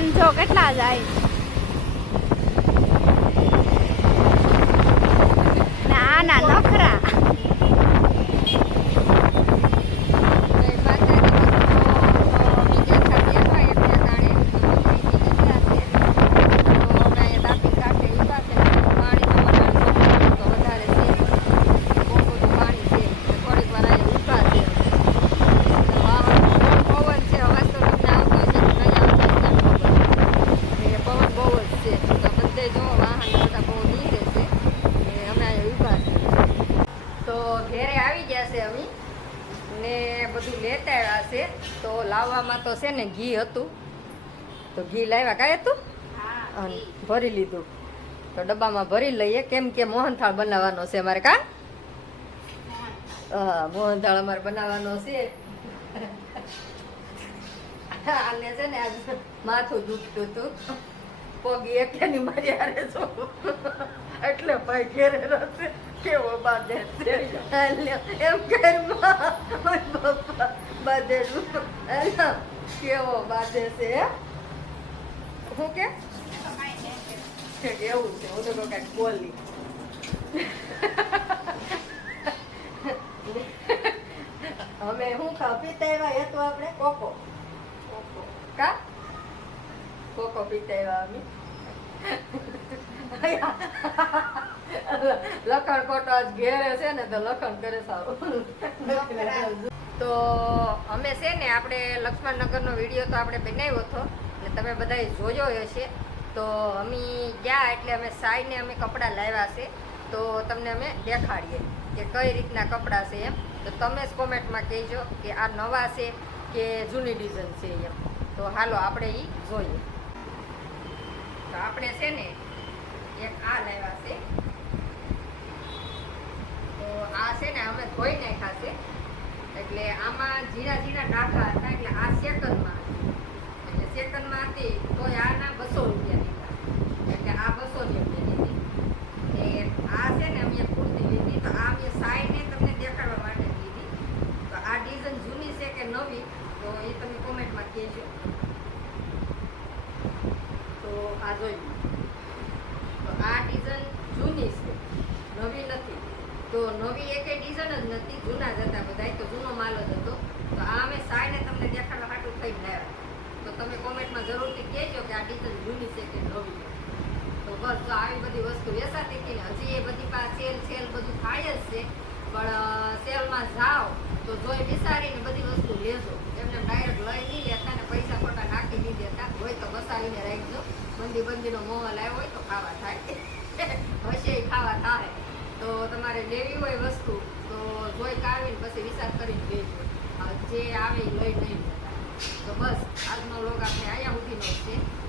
પવન જો કેટલા જાય ના ના નખરા તો લાવવામાં તો છે ને ઘી હતું તો ઘી લાવ્યા કાંઈ હતું ભરી લીધું તો ડબ્બામાં ભરી લઈએ કેમ કે મોહનથાળ બનાવવાનો છે અમારે કા મોહનથાળ અમારે બનાવવાનો છે આને છે ને આજ માથું દુખતું હતું પગી એકની મારી હારે છો એટલે ભાઈ ઘેરે રહેશે કેવો બાદે એમ પપ્પા બાદે કેવો બાદે છે શું કે એવું છે હું તો કઈક બોલી અમે શું ખાવ પીતા આવ્યા એ તો આપણે કોકો કા કોકો પીતા આવ્યા અમે લખણ ખોટો આજ ઘેરે છે ને તો લખણ કરે સારું તો અમે છે ને આપણે લક્ષ્મણનગરનો વિડીયો તો આપણે બનાવ્યો હતો એટલે તમે બધાએ જોયો હશે તો અમે ગયા એટલે અમે સાઈને અમે કપડાં લાવ્યા છે તો તમને અમે દેખાડીએ કે કઈ રીતના કપડાં છે એમ તો તમે જ કોમેન્ટમાં કહેજો કે આ નવા છે કે જૂની ડિઝાઇન છે એમ તો હાલો આપણે એ જોઈએ તો આપણે છે ને એક આ લાવ્યા છે તો આ છે ને અમે ધોઈ નાખ્યા છે એટલે આમાં ઝીણા ઝીણા ડાઘા હતા એટલે આ સેકન્ડમાં એટલે સેકન્ડમાં હતી તો આના 200 રૂપિયા લીધા એટલે આ 200 રૂપિયા લીધી આ છે ને અમે કુર્તી લીધી તો આ અમે સાઈને તમને દેખાડવા માટે લીધી તો આ ડિઝાઇન જૂની છે કે નવી તો એ તમે કોમેન્ટમાં કહેજો તો આ જોઈ તો આ ડિઝાઇન જૂની છે નવી નથી તો નવી એકે ડિઝાઇન જ નથી જૂના જ હતા બધા તો જૂનો માલ જ હતો તો આ અમે સાઈને તમને દેખાડવા હાટું થઈ લાવ્યા તો તમે કોમેન્ટમાં જરૂરથી કહેજો કે આ ડિઝાઇન જૂની છે કે નવી તો બસ જો આવી બધી વસ્તુ વેચાતી હતી ને હજી એ બધી પાસે સેલ બધું થાય જ છે પણ સેલમાં જાઓ તો જોઈ વિચારીને બધી વસ્તુ લેજો એમને ડાયરેક્ટ લઈ નહીં લેતા ને પૈસા ખોટા નાખી નહીં દેતા હોય તો બસાવીને રાખજો બંદીનો મોહ લાવ્યો હોય તો ખાવા થાય હશે ખાવા થાય તો તમારે લેવી હોય વસ્તુ તો જોઈ કાઢીને પછી વિચાર કરીને લેજો જે આવે એ લઈ નહીં લેતા તો બસ આજનો વ્લોગ આપણે અહીંયા સુધીનો છે